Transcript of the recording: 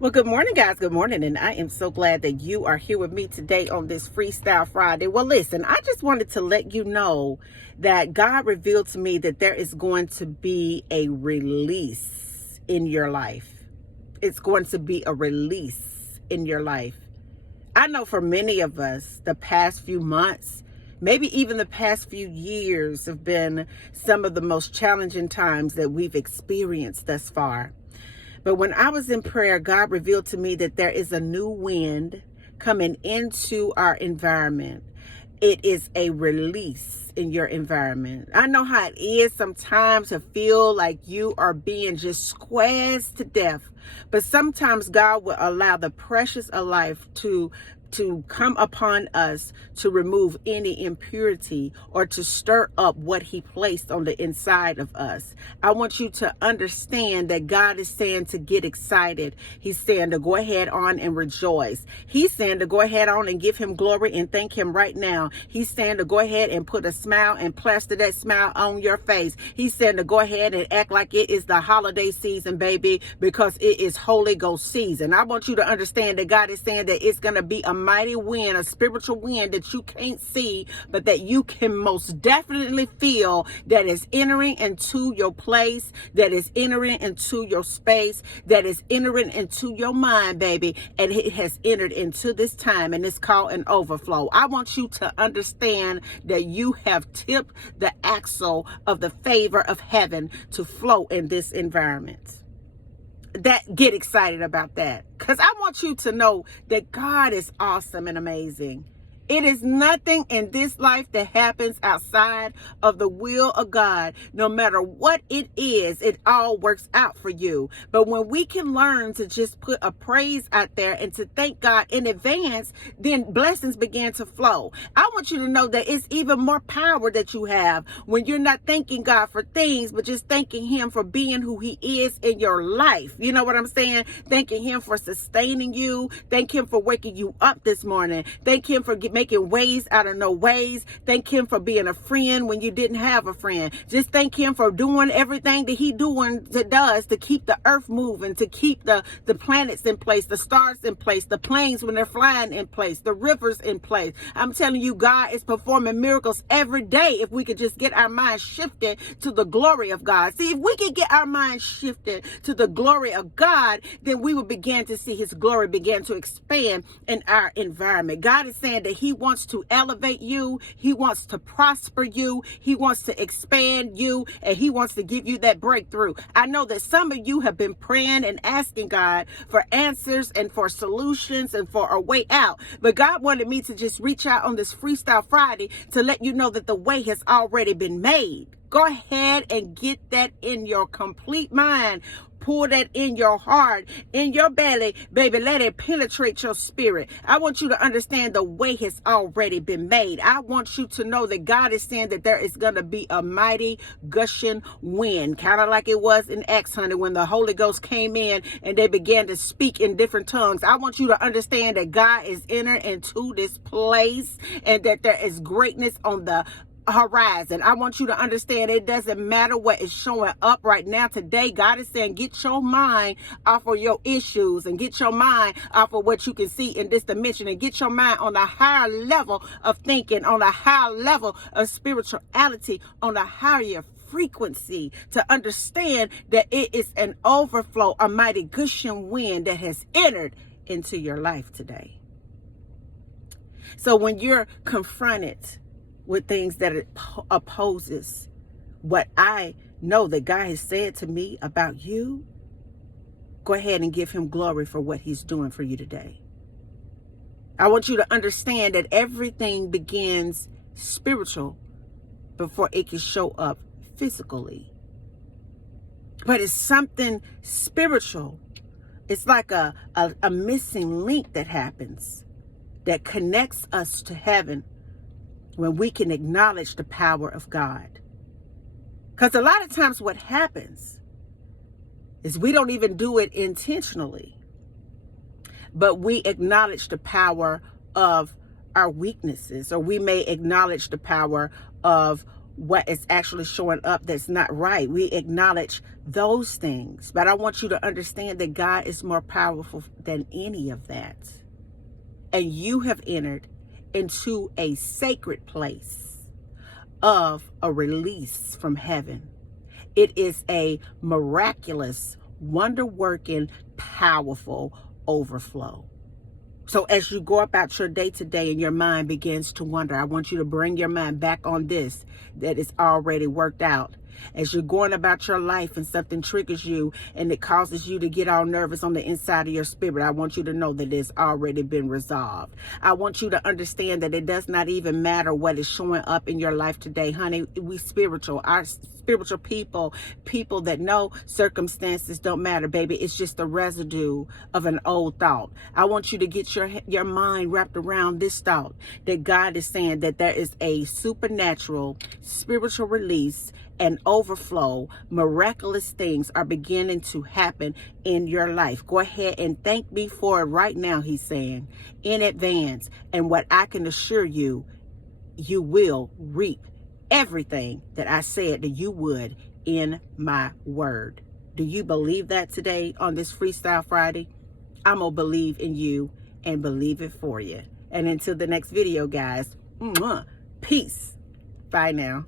Well, good morning, guys. Good morning. And I am so glad that you are here with me today on this Freestyle Friday. Well, listen, I just wanted to let you know that God revealed to me that there is going to be a release in your life. It's going to be a release in your life. I know for many of us, the past few months, maybe even the past few years have been some of the most challenging times that we've experienced thus far. But when I was in prayer, God revealed to me that there is a new wind coming into our environment. It is a release in your environment. I know how it is sometimes to feel like you are being just squeezed to death. But sometimes God will allow the precious of life to come upon us to remove any impurity or to stir up what he placed on the inside of us. I want you to understand that God is saying to get excited. He's saying to go ahead on and rejoice. He's saying to go ahead on and give him glory and thank him right now. He's saying to go ahead and put a smile and plaster that smile on your face. He's saying to go ahead and act like it is the holiday season, baby, because it is Holy Ghost season. I want you to understand that God is saying that it's going to be a mighty wind, a spiritual wind that you can't see, but that you can most definitely feel, that is entering into your place, that is entering into your space, that is entering into your mind, baby. And it has entered into this time, and it's called an overflow. I want you to understand that you have tipped the axle of the favor of heaven to flow in this environment. Get excited about that, because I want you to know that God is awesome and amazing. It is nothing in this life that happens outside of the will of God. No matter what it is, it all works out for you. But when we can learn to just put a praise out there and to thank God in advance, then blessings begin to flow. I want you to know that it's even more power that you have when you're not thanking God for things, but just thanking him for being who he is in your life. You know what I'm saying? Thanking him for sustaining you. Thank him for waking you up this morning. Thank him for making ways out of no ways. Thank him for being a friend when you didn't have a friend. Just thank him for doing everything that he does to keep the earth moving, to keep the planets in place, the stars in place, the planes when they're flying in place, the rivers in place. I'm telling you, God is performing miracles every day if we could just get our minds shifted to the glory of God. See, if we could get our minds shifted to the glory of God, then we will begin to see his glory begin to expand in our environment. God is saying that he wants to elevate you. He wants to prosper you. He wants to expand you, and he wants to give you that breakthrough. I know that some of you have been praying and asking God for answers and for solutions and for a way out. But God wanted me to just reach out on this Freestyle Friday to let you know that the way has already been made. Go ahead and get that in your complete mind. Pull that in your heart, in your belly, baby. Let it penetrate your spirit. I want you to understand the way has already been made. I want you to know that God is saying that there is going to be a mighty gushing wind, kind of like it was in Acts, honey, when the Holy Ghost came in and they began to speak in different tongues. I want you to understand that God is entering into this place and that there is greatness on the horizon. I want you to understand it doesn't matter what is showing up right now today. God is saying get your mind off of your issues and get your mind off of what you can see in this dimension and get your mind on a higher level of thinking, on a higher level of spirituality, on a higher frequency, to understand that it is an overflow, a mighty gushing wind that has entered into your life today. So when you're confronted with things that it opposes what I know that God has said to me about you, go ahead and give him glory for what he's doing for you today. I want you to understand that everything begins spiritual before it can show up physically. But it's something spiritual. It's like a missing link that happens that connects us to heaven when we can acknowledge the power of God. Because a lot of times what happens is we don't even do it intentionally, but we acknowledge the power of our weaknesses, or we may acknowledge the power of what is actually showing up that's not right. We acknowledge those things. But I want you to understand that God is more powerful than any of that. And you have entered into a sacred place of a release from heaven. It is a miraculous, wonder-working, powerful overflow. So as you go about your day to day and your mind begins to wonder, I want you to bring your mind back on this, that it's already worked out. As you're going about your life and something triggers you and it causes you to get all nervous on the inside of your spirit, I want you to know that it's already been resolved. I want you to understand that it does not even matter what is showing up in your life today, honey. We spiritual, our spiritual people that know circumstances don't matter, baby. It's just the residue of an old thought. I want you to get your mind wrapped around this thought that God is saying that there is a supernatural spiritual release and overflow. Miraculous things are beginning to happen in your life. Go ahead and thank me for it right now, he's saying, in advance. And what I can assure you, you will reap everything that I said that you would in my word. Do you believe that today on this Freestyle Friday? I'm going to believe in you and believe it for you. And until the next video, guys, peace. Bye now.